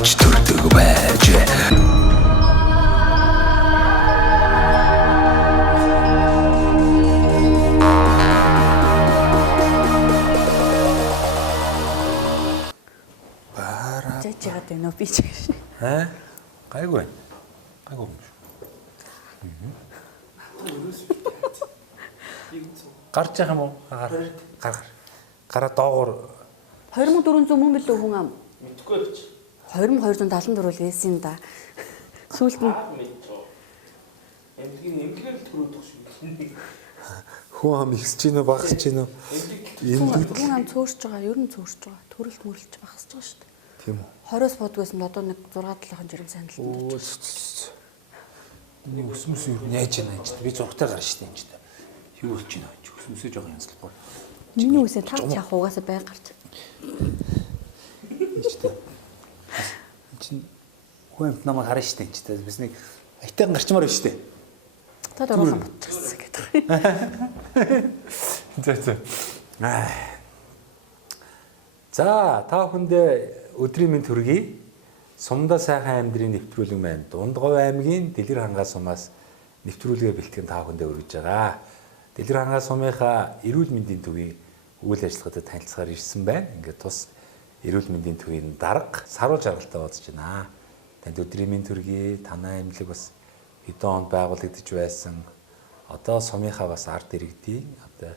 авч төрдөг байж. Жаагаад байна уу би ч гэж. Гайгүй. Гайгүй юм шүү. Гарч яах юм уу? Гараа доогоор 2400 мөн билүү хүн ам. Мэдгүй байж. 2274 л ээсэн да. Сүүлд нь Эмнэлгээр л төрөөдөх шүү. хүн ам ихсэж гинөө багасж гинөө. хүн ам цөөрч байгаа, ер нь цөөрч байгаа. Төрөлт мөрлөж багасж байгаа шүү дээ. Тийм үү. 20-оос бодгоос нь одоо нэг 6-7 жирэм санал. Нэг өсмөс юу яаж байна гэж би зургатаа гарна шүү дээ энэ ч. Юу болж байна гэж өсмөсөө жоохон янзлахгүй. Миний үсээ тав чах угаасаа бай гарч. Чин хүн намайг харна шүү дээ энэ ч. Бид нэг айтайхан гарчмаар байна шүү дээ. Та дөрөв ботчихсан гэдэг. За та бүхэндээ өдрийн мэнд хүргэе. Сумдаа сайхан амьдрын нэвтрүүлэг маань Дундгов аймгийн Дэлгэр хангаа сумаас нэвтрүүлгээ бэлтгэн та бүхэндээ өргөж байгаа. Дэлгэр хангаа сумынхаа эрүүл мэндийн төвийн үйл ажиллагаатай танилцахаар ирсэн байна. Ингээд тус эрүүл мэндийн төвийн дарга саруу жаргалтай уулзж байна. Танд өдрийн мэнд хүргэе. Танай аймлаг бас хэдэн онд байгуулагдаж байсан. Одоо сумынхаа бас ард иргэдийн одоо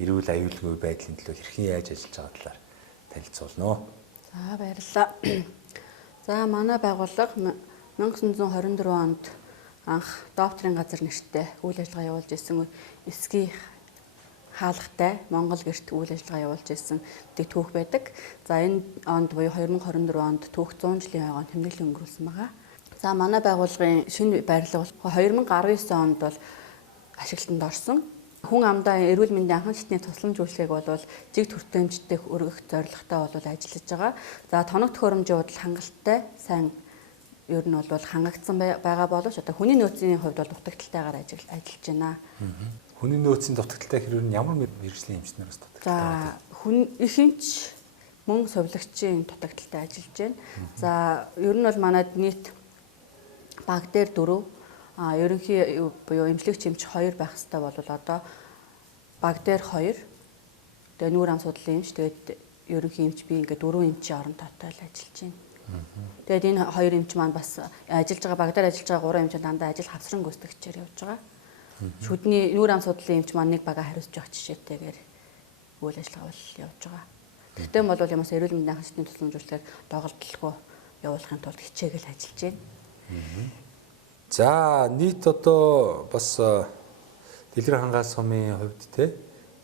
эрүүл аюулгүй байдлын төлөө хэрхэн яаж ажиллаж байгаа талаар танилцуулна. За баярлалаа. За манай байгууллага 1924 онд анх докторийн газар нэртэй үйл ажиллагаа явуулж ирсэн эсгийн хаалгатай Монгол гэрт үйл ажиллагаа явуулж ирсэн түүх байдаг. За энэ онд буюу 2024 онд түүх 100 жилийн хойгоо тэмдэглэл өнгөрүүлсэн байгаа. За манай байгууллагын шинэ барилга бол 2019 онд бол ашиглалтанд орсон. Хүн амдаа эрүүл мэндийн анхан шатны тусламж үйлчилгээг бол жиг төртөмжтэй өргөх зорилготой бол ажиллаж байгаа. За тоног төхөөрөмжийн худал хангалттай сайн ер нь бол хангагдсан байгаа боловч одоо хүний нөөцийн хувьд бол дутагдaltaйгаар ажиллаж байна. Хүний нөөцийн дутагдaltaй хэрэг нь ямар мэргэжлийн эмчнээс дутагдaltaй? За хүн их эмч мөн сувилагчийн дутагдaltaй ажиллаж байна. За ер нь бол манайд нийт баг дээр 4 ерөнхий буюу эмчлэгч эмч 2 байх хэрэгтэй бол одоо баг дээр 2 тэгээ нүүр ам судлалын эмч тэгээд ерөнхий эмч би ингээд 4 эмчийн орон тоотой л ажиллаж байна. Тэгээд энэ 2 эмч маань бас ажиллаж байгаа баг дээр ажиллаж байгаа 3 эмч дандаа ажил хавсран гүйцэтгэгчээр явж байгаа. Шүдний нүүр ам судлалын эмч маань нэг бага хариуцж явах жишээтэйгээр үйл ажиллагаа бол явж байгаа. Тэгтээ бол юмас эрүүл мэндийн анхан шатны тусламжуулалтыг доголдолгүй явуулахын тулд хичээгээл ажиллаж байна. За нийт одоо бас Дэлгэр хангаа сумын хувьд те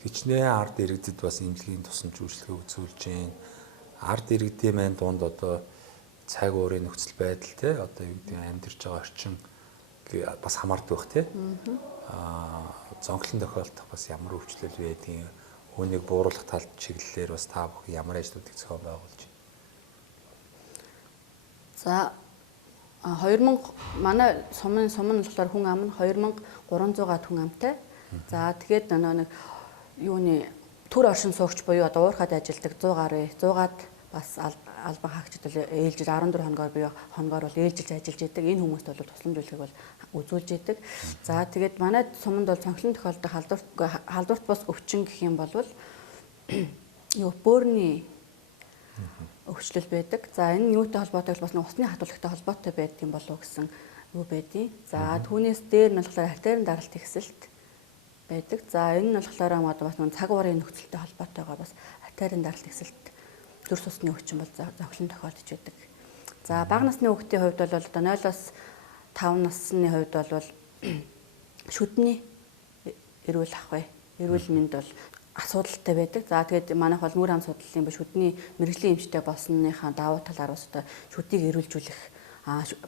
хичнээн ард иргэдэд бас эмнэлгийн тусламж үйлчилгээ үзүүлж байна. Ард иргэдийн маань дунд одоо цаг уурын нөхцөл байдал те одоо юу гэдэг амьдарч байгаа орчин бас хамаардаг бах те. Зонхлон тохиолдох бас ямар өвчлөл байдгийг үүнийг бууруулах талд чиглэлээр бас та бүхэн ямар ажлуудыг зохион байгуулж байна. За 2000 манай сумын болохоор хүн ам нь 2300 хүн амтай. За тэгээд нэг юуны төр оршин суугч буюу одоо уурхад ажилладаг 100 гаруй 100-аад бас албан хаагчид ээлжил 14 хоногоор буюу хоногоор бол ээлжилж ажиллаж идэг. Энэ хүмүүст бол тусламж үйлчилгээг бол үзүүлж идэг. За тэгээд манай суманд бол цонхлон тохиолдох халдварт бас өвчин гэх юм бол юу бөөрийн өвчлөл байдаг. За энэ юутай холбоотой бас усны хатуулагтай холбоотой байдаг юм болов уу гэсэн юу байдیں۔ За түүнээс дээр нь болохоор артерийн даралт ихсэлт байдаг. За энэ нь болохоор бас цаг уурын нөхцөлтэй холбоотойгоо бас артерийн даралт ихсэлт зүрх судасны өвчин бол зохилон тохиолдож байдаг. За бага насны хүүхдийн хувьд бол одоо 0-оос 5 насны хувьд бол шүдний эрүүл ахуй, эрүүл мэнд бол асуудалтай байдаг. За тэгээд манайх бол нүүр ам судлалын шүдний мэрэгжлийн эмчтэй болсныхаа давуу талаар бас одоо шүдийг эрүүлжүүлэх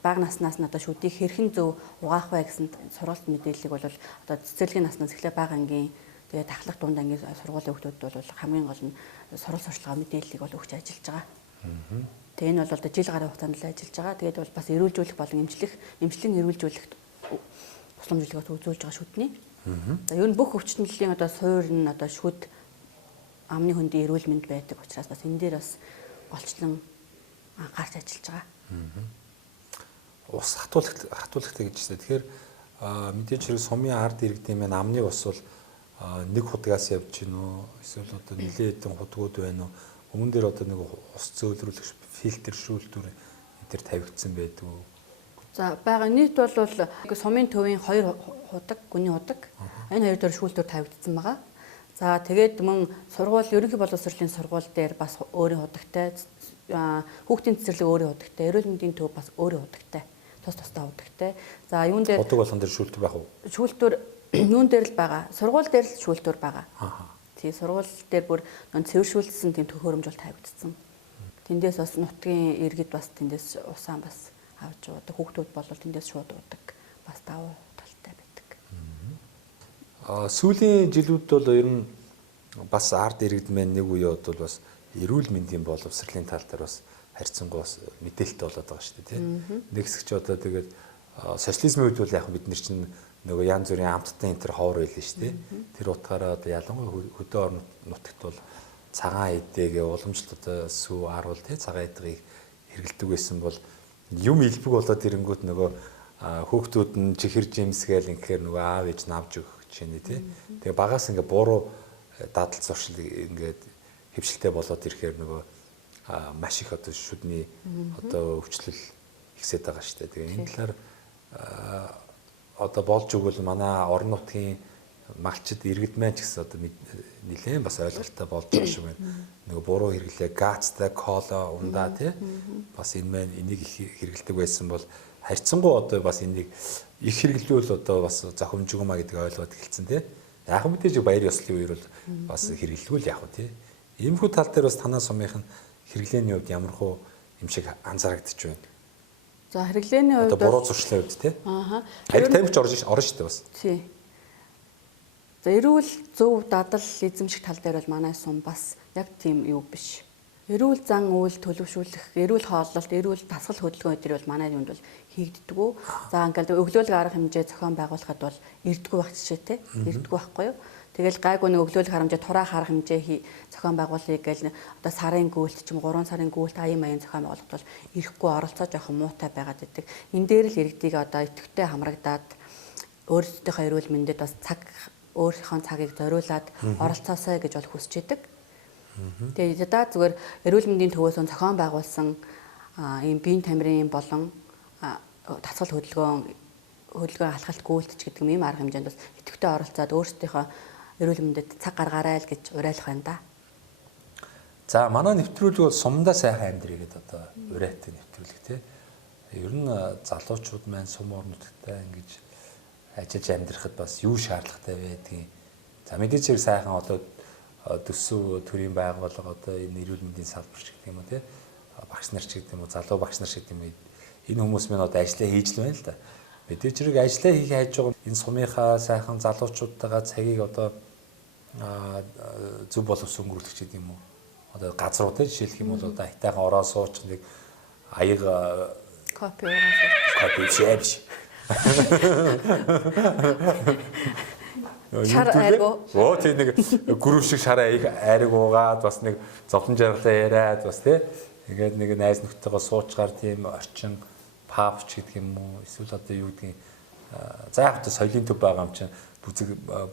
бага наснаас нь одоо шүдийг хэрхэн зөв угаах вэ гэсэн сургалт мэдээллийг бол одоо цэцэрлэгийн наснаас эхлээ бага ангийн тэгээд ахлах дунд ангийн сургуулийн хүүхдүүд бол хамгийн гол нь сурал сурчлагын мэдээллийг бол өгч ажиллаж байгаа. Тэгээд энэ бол одоо жил гаруй хугацаанд л ажиллаж байгаа. Тэгээд бол бас эрүүлжүүлэх болон эмчлийн эрүүлжүүлэх тусламж үйлчилгээг үзүүлж байгаа шүдний. За ер нь бүх өвчтөлийн одоо суур нь одоо шүд амны хөндийн эрүүл мэнд байдаг учраас бас энэ дээр бас голчлон анхаарч ажиллаж байгаа. Ус хатуулагтай гэж байна. Тэгэхээр мэдээж хэрэг сумын ард иргэдэм маань амны ус бол нэг худгаас явж гин үү? Эсвэл одоо нэлээд хэдэн худгууд байна уу? Өмнө дээр одоо нэг ус зөөлрүүлэх фильтр шүүлтүр энэ төр тавигдсан байдаг уу? За байгаа нийт бол сумын төвийн 2 худаг, гүний худаг. Энэ хоёр дээр шүүлтүр тавигдсан байгаа. За тэгээд мөн сургууль ерөнхий боловсролын сургууль дээр бас өөрийн худагтай, хүүхдийн цэцэрлэг өөрийн худагтай, эрүүл мэндийн төв бас өөрийн худагтай, тусдаа худагтай. За юун дээр Худаг болгон дээр шүүлтүр байх уу? шүүлтүр юун дээр л байгаа. Сургууль дээр л шүүлтүр байгаа. Тий сургууль дээр бүр цэвэршүүлсэн тийм төхөөрөмж бол тавигдсан. Тэндээс бас нутгийн иргэд бас тэндээс усаан бас авч уудаг. Хүүхдүүд бол тэндээс шууд уудаг. Бас давуу талтай байдаг. Сүүлийн жилүүд бол ер нь бас ард иргэд маань нэг үе бол бас эрүүл мэндийн боловсролын тал дээр бас харьцангуй бас мэдээлэлтэй болоод байгаа шүү дээ тийм. Нэг хэсэгч одоо тэгээд социализмын үед бол яг бид нар чинь нөгөө янз бүрийн амттай энэ төр ховор байлаа шүү дээ. Тэр утгаараа одоо ялангуяа хөдөө орон нутагт бол цагаан эдээгээ уламжлалт одоо сүү аруул тийм цагаан эдгийг хэрэгэлдэг байсан бол юм илбэг болоод ирэнгүүт нөгөө хүүхдүүд нь чихэр жимсгээл инхээр нөгөө аав ээж навж өгөх чинь тий. Тэгээ багаас ингээ буруу дадал зуршил ингээд хөвшилтэй болоод ирэхээр нөгөө маш их одоо шүдний одоо өвчлөл ихсээд байгаа шүү дээ. Тэгээ энэ талаар одоо болж өгвөл манай орон нутгийн малчид иргэд маань ч гэсэн одоо нэлээд бас ойлголттой болж байгаа шүү байна. Нөгөө буруу хэрэглээ газтай кола ундаа тий бас энэ маань энийг их хэрэгэлдэг байсан бол харьцангуй одоо бас энийг их хэрэглэвэл одоо бас зохимжгоомаа гэдэг ойлголт эхэлсэн тий. Яг мэдээж баяр ёслолын үеэр бол бас хэрэглэхгүй л яг уу тий. Иймэрхүү тал дээр бас танаа сумынх нь хэрэглээний хувьд ямархуу юм шиг анзаарэгдэж байна. За хэрэглээний хувьд одоо буруу зуршлын хувьд тий. Харин тамхич орно шүү дээ бас. Тий. За эрүүл зөв дадал эзэмших тал дээр бол манай сум бас яг тийм юу биш. Эрүүл зан үйл төлөвшүүлэх, эрүүл хооллолт, эрүүл дасгал хөдөлгөөн өдр бол манай юунд бол хийгддэггүй. За ингээл өглөөлөг арга хэмжээ зохион байгуулахад бол ирдэггүй байх жишээтэй. Ирдэггүй байхгүй юу? Тэгэл гайгүй нэг өглөөлөг харамжаа тураах арга хэмжээ зохион байгуулъя гэж одоо сарын гүйлт ч юм 3 сарын гүйлт аян маян зохион байгуулахад бол ирэхгүй оролцоо жоохон муутай байгаад байдаг. Энэ дээр л иргэдийг одоо идэвхтэй хамрагдаад өөрсдийнхөө эрүүл мэндэд бас өөрийнхөө цагийг зориулаад оролцоосоо гэж бол хүсэж идэг. Тэгээд ядаа зүгээр эрүүл мэндийн төвөөс зохион байгуулсан ийм биеийн тамирын болон дасгал хөдөлгөөн алхалт гүйлтч гэдэг ийм арга хэмжээнд бас идэвхтэй оролцоод өөрсдийнхөө эрүүл мэндэд цаг гаргаарай л гэж уриалах байна да. За манай нэвтрүүлэг бол сумдаа сайхан амьдрий гэдэг одоо урайтай нэвтрүүлэг тий. Ер нь залуучууд маань сум орнуудтай ингэж ажиллаж амьдрахад бас юу шаардлагатай байдгийг. За мэдээж хэрэг сайхан одоо төсөв төрийн байгууллага одоо энэ эрүүл мэндийн салбар ч гэдэг юм уу тий. Багш нар ч гэдэг юм уу, залуу багш нар ч гэдэг юм уу. Энэ хүмүүс маань одоо ажиллаа хийж л байна л да. Мэдээж хэрэг ажиллаа хийх хайж байгаа энэ сумынхаа сайхан залуучуудтайгаа цагийг одоо зөв боловсон өнгөрүүлэх гэдэг юм уу. Одоо газруудаа жишээлх юм бол одоо хайтайхан ороо сууч нэг аяга кофе уугаад биш. Шар айргуу. Оо тийм нэг гүрүү шиг шар айрг уугаад бас нэг зовлон жаргалаа яриад бас тий. Тэгээд нэг найз нөхдөйгөө суучгаар тийм орчин папч гэдэг юм уу эсвэл одоо юу гэдгийг за яг та соёлын төв байгаа юм чинь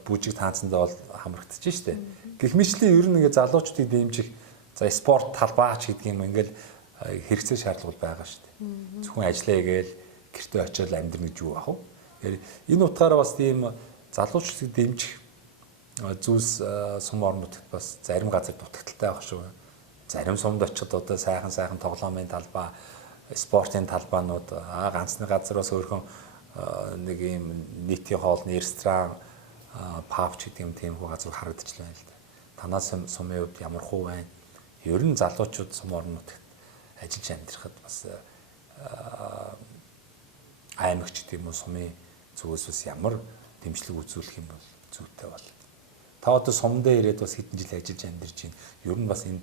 бүжиг таанцсандаа бол хамрагдчих штэ. Гэх мэтчлэн ер нь ингээ залуучдыг дэмжих за спорт талбаач гэдэг юм ингээл хэрэгцээ шаардлага байгаа штэ. Зөвхөн ажиллаа гээл гэртээ очиод амьдрах гэж юу ах вэ? Тэгэхээр энэ утгаараа бас тийм залуучдыг дэмжих зүйлс сум орнуудад бас зарим газар дутагдaltaй байх шүү. Зарим сумд очиод одоо сайхан тоглоомын талбай, спортын талбаанууд ганцны газар бас өөрхөн нэг юм нийтийн хоолны ресторан, паб ч гэдэг юм тийм хүү газар харагдчихлаа л да. Танаа сумын хувьд ямар хуу байна? Ер нь залуучууд сум орнуудад ажиллаж амьдрахад бас аймагч гэдэг юм уу сумын зүгээс бас ямар дэмжлэг үзүүлэх юм бол зүйтэй бол. Та одоо сумдаа ирээд бас хэдэн жил ажиллаж амьдарч байна. Ер нь бас энэ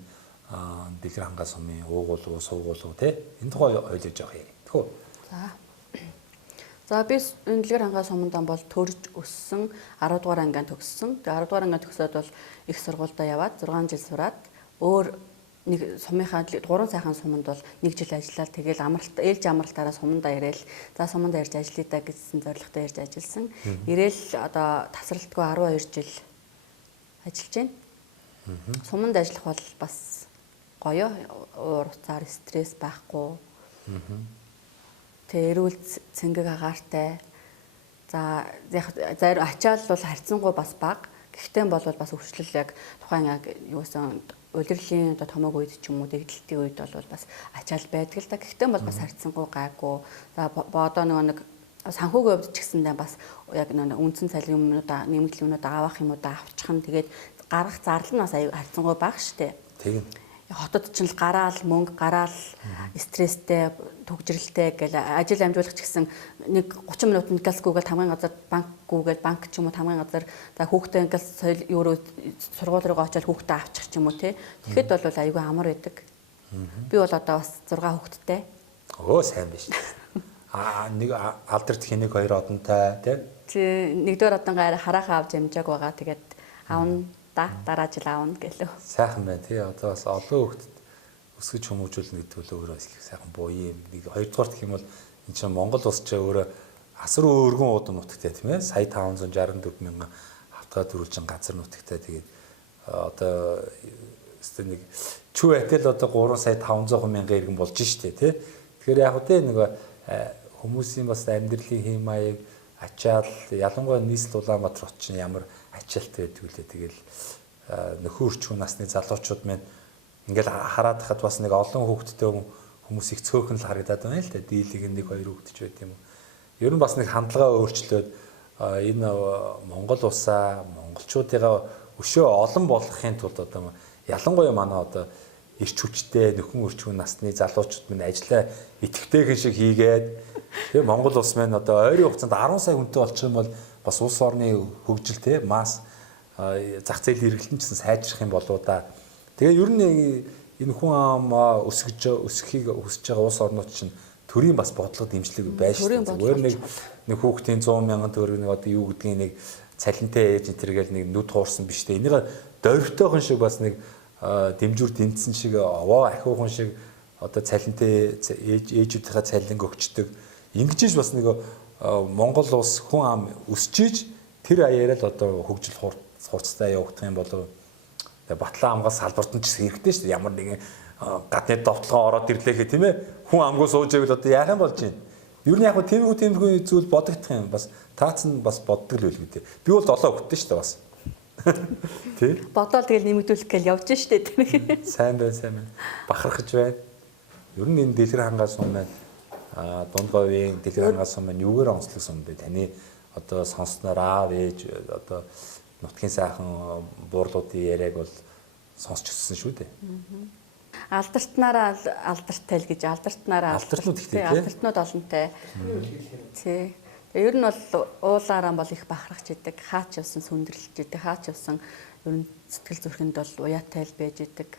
Дэлгэр хангаа сумын уугуул уу, суугуул уу те энэ тухай ойлгож явах юм. Тэхүү. За би энэ Дэлгэр хангаа суманд бол төрж өссөн 10 дугаар ангиан төгссөн. Тэгээ 10 дугаар ангиан төгсөөд бол их сургуультай яваад 6 жил сураад өөр нэг сумынхаа 3 сайхан суманд бол 1 жил ажиллаад тэгэл ээлж амралтаараа сумандаа ирээл за сумандаа ирж ажиллая да гэсэн зорилготой ирж ажилласан. Ирээл одоо тасралтгүй 12 жил ажиллаж байна. Суманд ажиллах бол бас гоё уур уцаар стресс байхгүй. Тэ эрүүл цэнгэг агаартай. За яг ачаал бол харьцангуй бас бага. Гэхдээ бол бас өвчлөл яг тухайн яг юусан удирдлагын одоо томог үед ч юм уу дэгдэлтийн үед бол бас ачаал байдаг л да. Гэхдээ бол бас харьцангуй гайгүй. За одоо нэг санхүүгийн хувьд ч гэсэндээ бас яг нэг үндсэн цалин юмнуудаа нэмэгдэл юмнуудаа авах юмудаа авчих нь тэгээд гарах зардал нь бас аюу харьцангуй бага штэ. Тийм. Хотод ч л гараал мөнгө гараал стресстэй төгжрэлтэй гэл ажил амжуулах ч гэсэн нэг 30 минутанд газ гүгээл хамгийн газар банк гүгээл банк ч юм уу хамгийн газар за хүүхдээ газ соёл евро сургууль руу очиод хүүхдээ авчих ч юм уу тий. Тэгэхэд бол аюугүй амар байдаг. Би бол одоо бас 6 хүүхэдтэй. Өө сайн биш. Нэг алдарт хинийг 2 одонтой тий. Нэгдүгээр одонгаа харахаа авч ямжааг байгаа. Тэгээд аавна дараа жил аавна гэлөө. Сайхан байна тий. Одоо бас олон хүүхдэд өсгөж хүмүүжүүлнэ гэдэг нь өөрөө их сайхан буй юм. Нэг хоёрдугаар гэх юм бол энэ чинь Монгол улс ч өөрөө асар өргөн уудам нутагтай тийм ээ. Сая 564 мянган автгаа төрүүлжин газар нутагтай. Тэгээд одоо нэг чүү ател одоо 3 сая 500 мянган иргэн болж штэ тий. Тэгэхээр яг үгүй нэг хүмүүсийн бас амьдралын хэм маяг ачаал ялангуяа нийслэл Улаанбаатар хотч ямар ачаалтай байдаг үлээ. Тэгэл нөхөр орчин насны залуучууд маань ингээл хараад хахад бас нэг олон хүүхэдтэй хүмүүс их цөөхөн л харагдаад байна л да. Дийлэг нэг 2 хүүхэд ч байт юм. Ер нь бас нэг хандлагаа өөрчлөөд энэ Монгол улсаа монголчуудыгаа өшөө олон болгохын тулд одоо ялангуяа манай одоо ирч хүчтэй нөхөн өрчмөн насны залуучууд минь ажиллаа идэвхтэйхэн шиг хийгээд тэгээ Монгол улс маань одоо ойрын хугацаанд 10 сая хүнтэй болчих юм бол бас улс орны хөгжил те масс зах зээл эргэлтэн гэсэн сайжрах юм болоо да. Тэгээ ер нь энэ хүн ам өсөхийг хүсэж байгаа улс орнууд чинь төрийн бас бодлого дэмжлэг байж шүү. Зүгээр нэг хүүхдийн 100 мянган төгрөг нэг одоо юу гэдгийг нэг цалинтай ээж энтергээл нэг нүд хуурсан биш те. Энийг дөрвтойхон шиг бас нэг дэмжүүр дэмжсэн шиг овоо ахиухан шиг одоо цалинтай ээжүүдийнхээ цалинг өгчдөг. Ингэж бас нэг Монгол улс хүн ам өсчиж тэр аяараа л одоо хөгжил хурцтай явагдах юм бол Батлан амгаас салбарт нь ч хэрэгтэй шүү дээ. Ямар нэгэн гадны довтлогоо ороод ирлээ гэх тийм ээ. Хүн амгүй сууж ивэл одоо яах юм болж байна. Ер нь яг хөө тиймэрхүү зүйл бодогдох юм. Бас таац нь бас боддог л үл гэдэг. Би бол 7 хүүхэдтэй шүү дээ бас. Тий? Бодоол тэгэл нэмэгдүүлэх гээл явж штэ тэр. Сайн байна. Бахархаж байна. Ер нь энэ дэлгэр хангаас сум маань дунд говийн дэлгэр хангаас сум маань юугаар онцлог сум бэ? Таны одоо сонссноор аав ээж одоо нутгийн сайхан буурлуудын яриаг бол сонсч өссөн шүү дээ. Алдартнаараа алдартай л гэж алдартнаараа алдартнууд ихтэй алдартнууд олонтой. Тий. Ер нь бол уулаараа бол их бахархаж идэг, хаач явсан сүндэрлэж идэг, хаач явсан ер нь сэтгэл зүрхэнд бол уяатай л байж идэг.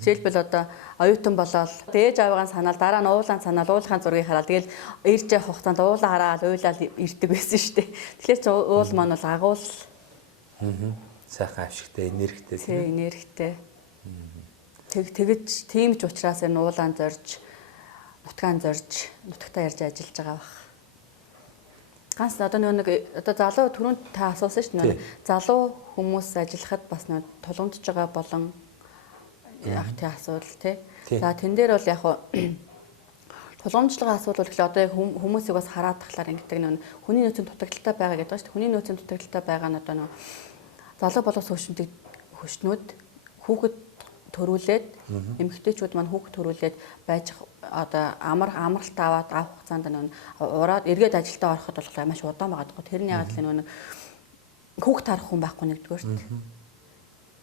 Жишээлбэл одоо оюутан болоод ээж аваагаа санаал дараа нь уулаан санаал уулахын зургийг хараад тэгэл ирж явах хугацаанд уулаа хараад уйлаад ирдэг байсан шүү дээ. Тэгэхээр ч уул маань бол агуул. Сайхан авшигтай, энергитэй тийм энергитэй. Тэгэж тийм ч учраас энэ уулаан зорж, нутгаан зорж, нутагтаа ярьж ажиллаж байгаа бах. Ганц одоо нэг одоо залуу түрүүнд та асуусан шүү дээ. Залуу хүмүүс ажиллахад бас нэг тулгамдж байгаа болон яг тий асуудал тий. За тэн дээр бол яг тулгамжлагын асуудал гэхэл одоо яг хүмүүсийг бас хараад тахлаар ингэдэг нэг хүний нөөцийн дутагдaltaй байгаа гэдэг ба шүү дээ. Хүний нөөцийн дутагдaltaй байгаа нь одоо нэг залуу боловс хөшнүүд хүүхэд төрүүлээд эмэгтэйчүүд маань хүүхэд төрүүлээд байж одоо амралт аваад авах хугацаанд нэг ураад эргээд ажилдаа ороход болохоор маш удаан байгаа. Тэрний яагаад л нэг хүүхэд харах хүн байхгүй нэгдүгээрт.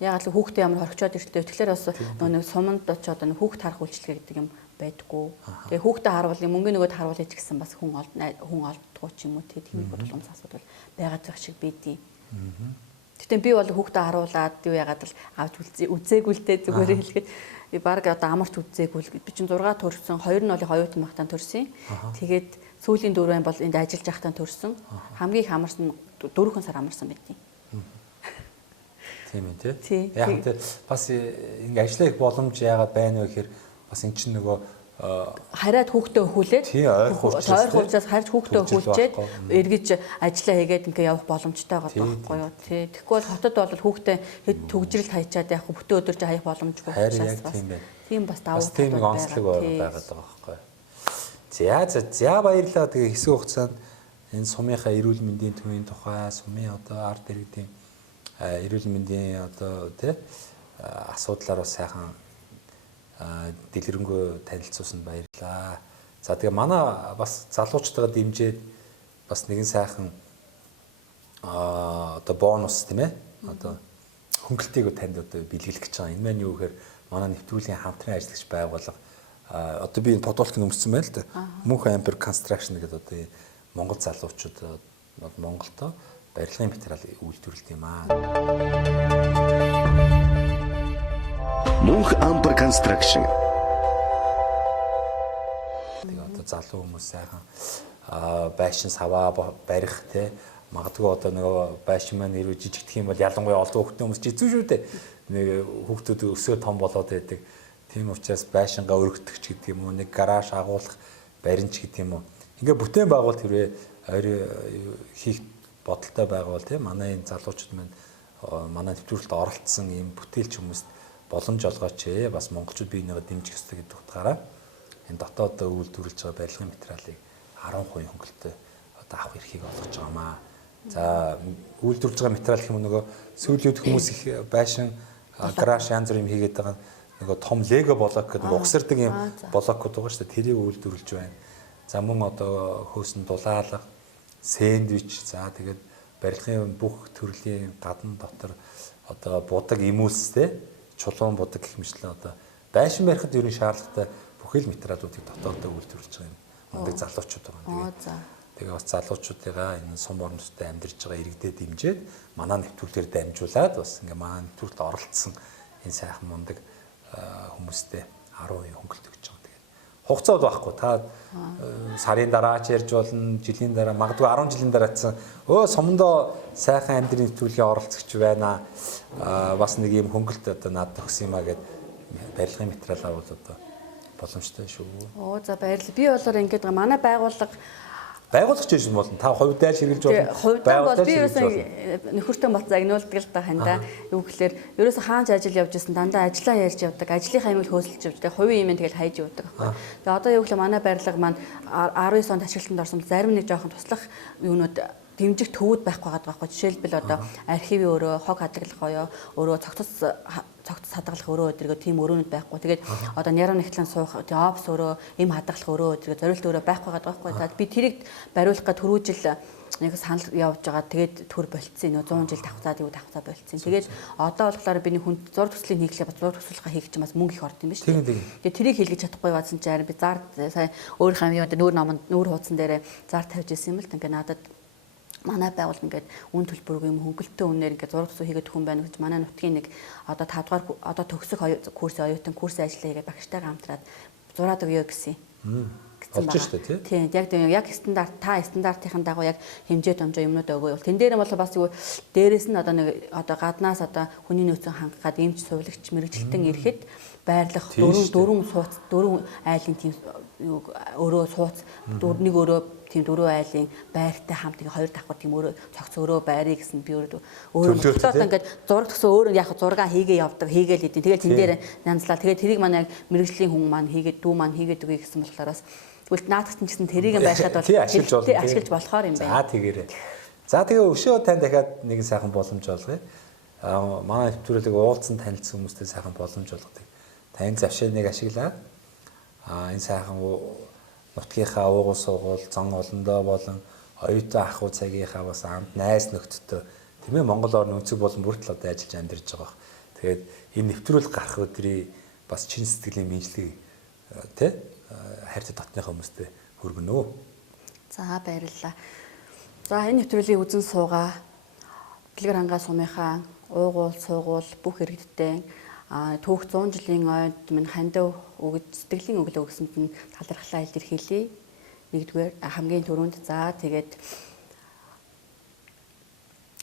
Яагаад л хүүхдээ ямар хорхичоод иртээ. Тэгэхээр бас нэг суманд очиод нэг хүүхэд харах үйлчлэг гэдэг юм байдгүй. Тэгээ хүүхдээ харуул мөнгөний нөгөөд харуулъя ч гэсэн бас хүн олддгоо ч юм уу тийм бодлогоос асуудал байгаад байх шиг байдیں۔ Гэтэ би бол хүүхдээ харуулад юу яагаад л авч үзээгүй л дээ зүгээр хэлэхэд би баг одоо амарч үзээгүй л би чинь 6 төрсөн 2 нь бол оюутан багтаан төрсөн. Тэгээд сүүлийн 4 бол энд ажиллаж байхдаа төрсөн. Хамгийн их амарсан 4 сар амарсан байдیں۔ Тийм ээ Тий. тий. Яг тэ бас ингээ ажиллах их боломж яагаад байна вэ гэхээр бас эн чинь нөгөө хараад хүүхдээ өхүүлээд тий ойрхон учраас харж хүүхдээ өхүүлчихэд эргэж ажиллаа хийгээд ингээ явах боломжтой байгаа байхгүй юу тий. Тэгэхгүй бол хотод бол хүүхдээ хэд төгжрэл хайчаад яг бүтэн өдөр чи хаях боломжгүй учраас бас тийм бас давуу тал тийм нэг онцлог байгаад байгаа байхгүй юу. За баярлалаа. Тэгээ хэсэг хугацаанд энэ сумынхаа эрүүл мэндийн төвийн тухай сумын одоо ард иргэдийн эрүүл мэндийн одоо тий асуудлаар бас сайхан дэлгэрэнгүй танилцуулсанд баярлалаа. За тэгээ манай бас залуучтайгаа дэмжиж бас нэгэн сайхан одоо бонус тийм ээ одоо хөнгөлтийг танд одоо бэлгэлэх гэж байгаа. Энэ маань юу гэхээр манай нэвтрүүлгийн хамтран ажиллагч байгууллага одоо би энэ подкастыг өмссөн байна л да. Мөнх Amber Construction гэдэг одоо Монгол залуучууд Монголдо барилгын материал үйлдвэрлэдэг юм аа. Мөнх Amber Construction. Тэгээ одоо залуу хүмүүс сайхан байшин саваа барих те магадгүй одоо нөгөө байшин маань ирүү жижигдэх юм бол ялангуяа олон хүүхдтэй хүмүүс жизүү шүү дээ. Нэг хүүхдүүд өсөө том болоод байдаг. Тийм учраас байшингаа өргөдөгч гэдэг юм уу, нэг гараж агуулах баримч гэдэг юм уу. Ингээ бүтээн байгуулалт хэрвээ хийх бодолтой байгавал тийм манай энэ залуучууд маань манай нэвтрүүлэлд оролцсон ийм бүтээлч хүмүүст боломж олгооч бас монголчууд биенийгээ дэмжих ёстой гэдэг утгаараа энэ дотоод үйлдвэрлэж байгаа барилгын материалыг 10% хөнгөлөлтөй одоо авах эрхийг олгож байгаамаа. За үйлдвэрлэж байгаа материал гэх юм нөгөө сүүлийн үед хүмүүс их байшин гараж янз бүр юм хийгээд байгаа нөгөө том лего блок гэдэг нөгөө угсардаг юм блокуд байгаа шүү дээ. Тэрийг үйлдвэрлэж байна. За мөн одоо хөөсөн дулаалга, сэндвич, за тэгээд барилгын бүх төрлийн гадна дотор одоо будаг имүүлстэй чулуун будаг гэх мэтлэн одоо байшин барихад ерөн шаардлагатай бүхэл материалуудыг дотоодоо үйлдвэрлэж байгаа юм. Мундаг залуучууд байгаа. Тэгээ бас залуучуудыгаа энэ сум орноттой амьдарч байгаа иргэдэд дэмжиж манай нэвтрүүлгээр дамжуулаад бас ингээ манай нэвтрүүлд оролцсон энэ сайхан мундаг хүмүүстэй 10% хөнгөлт өгч байгаа. Тэгээд хугацаа бол байхгүй. Та сарын дараа ч ярьж болно, жилийн дараа, магадгүй 10 жилийн дараа ч сумдоо сайхан амьдрын нэвтрүүлгийн оролцогч байна. Бас нэг юм хөнгөлт одоо надад өгсөн юмаа гэд барилгын материал авал одоо боломжтой шүү. За баярлалаа. Би болоор ингээд манай байгуулагч юм болно. Та хувьдаа ширгэлж болно. Хувьдаа бол би ерөөсөө нөхөртөө бат загнуулдаг л да хандаа. Юу гэхээр ерөөсөө хаанч ажил явж исэн дандаа ажиллаа ярьж явдаг. Ажлынхаа аймаг хөөсөлж явдаг. Хувийн юм тэгэл хайж явдаг байхгүй. Тэгээ одоо юу гэхээр манай барилга маань 19 онд ашиглалтанд орсон зарим нэг жоохон туслах юунууд дэмжих төвүүд байхгүй байгаа байхгүй. Жишээлбэл одоо архивын өрөө, хог хадгалах оёо, өрөө цогцос хадгалах өрөө өдргөө тийм өрөөнүүд байхгүй. Тэгээд одоо няруу нэгтлэн суух офс өрөө, эм хадгалах өрөө өдргөө зориулт өрөө байхгүй байгаа байхгүй. Тэгээд би тэрийг бариулах гэж түрүү жил нэг санал явж байгаа. Тэгээд төр болцсон. 100 жил давхцаад юу давхцаа болцсон. Тэгээд одоо болохоор би нэг хүн зураг төслийн хийхлээр бас зураг төсөлхөө хийх чинь бас мөнгө их орд юм биш үү? Тэгээд тэрийг хийлгэж чадахгүй баасан чинь би зар сая өөрийнхөө юм нүүр номонд нүүр хуудсан дээрээ зар тавьж исэн юм л ингээ надад манай байгууллага ингээд үн төлбөргүй юм хөнгөлтөө үнээр ингээд зураг төсөө хийгээд хүн байна гэж манай нутгийн нэг одоо 5 дугаар одоо төгсөх курсын оюутан курсын ажиллаа хийгээд багштайгаа хамтраад зураад өгөө гэсэн. Олж штэ тий. Тийм яг стандарт та стандартын дагуу яг хэмжээ томжоо юмнууд өгөө. Тэн дээр бол бас юу дээрээс нь одоо нэг одоо гаднаас одоо хүний нөөцөө хангахад эмч сувлагч мэрэгчлэн ирэхэд байрлах дөрвөн айлын тийм өрөө сууц нэг өрөө тийм дөрөв айлын байртай хамт ингээ хоёр давхар тийм өрөө цогц өрөө байрыг гэсэн би өөрөө бодлоод ингээд зураг төсөө өөрөө яг зураг хийгээ явдаг хийгээл идэв. Тэгэл тэн дээр нянзлаа. Тэгээ тэрийг манай мэрэгжлийн хүн маань хийгээд дүү маань хийгээд өгье гэсэн болохоор бас тэгвэл наадахтан гэсэн тэрийг байшаад бол ашиглаж болохоор юм байна. За тэгээрэй. За тэгээ өшөө тань дахиад нэгэн сайхан боломж олгоё. Манай нэвтрүүлэг уулзсан танилцсан хүмүүстэй сайхан боломж олгодог. Тань завшааныг ашиглаад энэ сайхан нутгийнхаа уугуул суугуул зан олондоо болон оюутан ах уу цагийнхаа бас амт найз нөхдөдөө тийм ээ Монгол орны өнцөг болон бүртэл одоо ажиллаж амьдарч байгаа. Тэгээд энэ нэвтрүүлэг гарах өдрийн бас чин сэтгэлийн мэдлэг тий хайртай дотныхоо хүмүүстэй хүргэнэ үү. За баярлалаа. За энэ нэвтрүүлгийг үзэн суугаа. Дэлгэр хангаа сумынхаа уугуул суугуул бүх иргэдтэй түүх 100 жилийн ойд минь хандив өгж сэтгэлийн өглөө өгсөнд нь талархлаа илэрхийлье. Нэгдүгээр хамгийн түрүүнд за тэгээд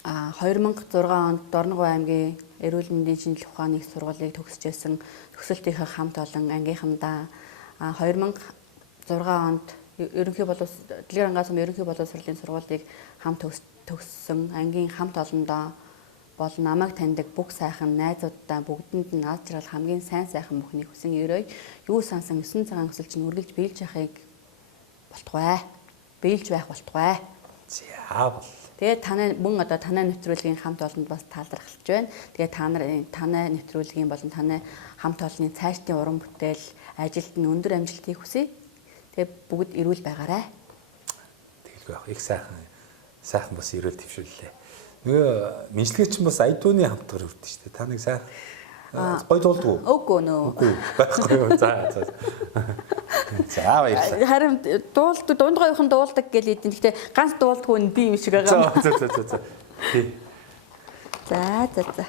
2006 онд Дорногов аймгийн эрүүл мэндийн шинжилгээ ухааны их сургуулийг төгсөжсэн төгсөлтийнхээ хамт олон ангийнхандаа 2006 онд ерөнхий Дэлгэр ангаа сумын ерөнхий боловсролын сургуулийг хамт төгссөн ангийн хамт олондоо бол намайг таньдаг бүх сайхан найзуудаа бүгдэнд нь аз жаргал хамгийн сайн сайхан бүхнийг хүсэн өрөөй юу сансан 9 цагаан өсөл чинь үргэлж биелж яхахыг болтугай. Биелж байх болтугай. За бол. Тэгээ танай мөн одоо танай нэвтрүүлгийн хамт олонд бас таалрахлаж байна. Тэгээ танай нэвтрүүлгийн болон танай хамт олонны цаашдын уран бүтээл ажилд нь өндөр амжилтыг хүсье. Тэгээ бүгд эрүүл байгаарай. Тэгэлгүй яг их сайхан бас эрүүл твшүүллээ. Нөгөө мэдлэгээч бас айдууны хамтгаар хүрдэн шүү дээ. Та нэг сайхан гой дуулдгүй. Үгүй нөө. Үгүй байхгүй юу. За. За баярлалаа. Харин дундгойхон дуулдаг гэлээ. Гэхдээ ганц дуулдгүй нь би юм шиг байгаа. За. За.